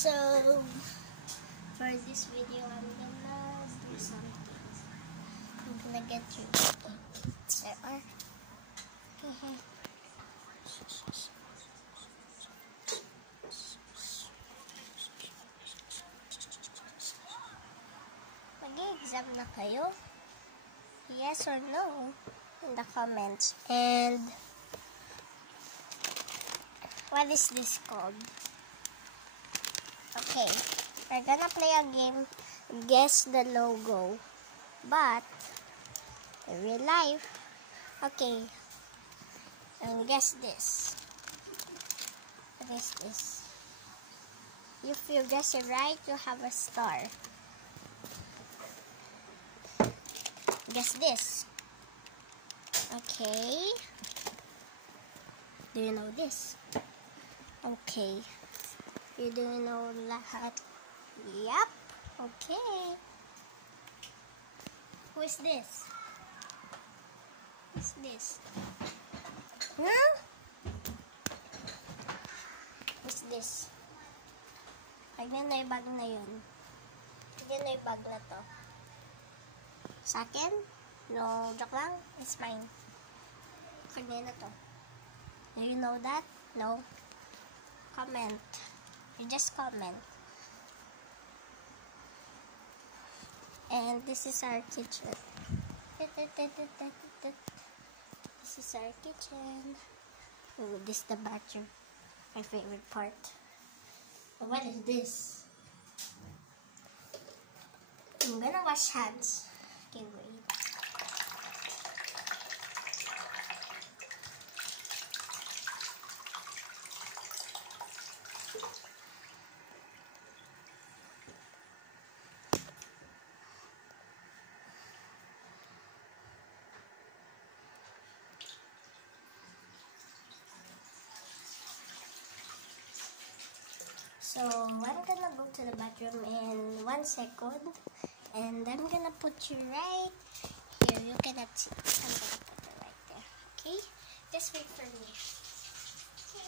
So, for this video, I'm gonna do something. I'm gonna get you. There. Mag-exam na kayo? Yes or no? In the comments. And what is this called? Okay, we're gonna play a game, guess the logo, but in real life. Okay, and guess this. What is this? If you guess it right, you have a star. Guess this. Okay. Do you know this? Okay. You do know lahat? Yep. Okay. Who is this? Who's this? Huh? Who's this? Tignan na yung bag na yun. Tignan na yung bag na to. Sa akin? No, joke lang. It's mine. Tignan na to. Do you know that? No? Comment. You just comment. And this is our kitchen. This is our kitchen. Oh, this is the bathroom. My favorite part. What is this? I'm gonna wash hands. Can't wait. So I'm gonna go to the bathroom in 1 second, and I'm gonna put you right here. You cannot see. I'm gonna put it right there. Okay? Just wait for me. Okay.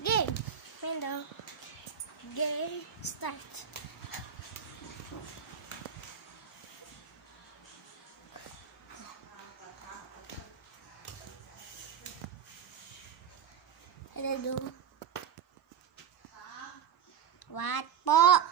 Game. Window. Game. Start. Hello. What po?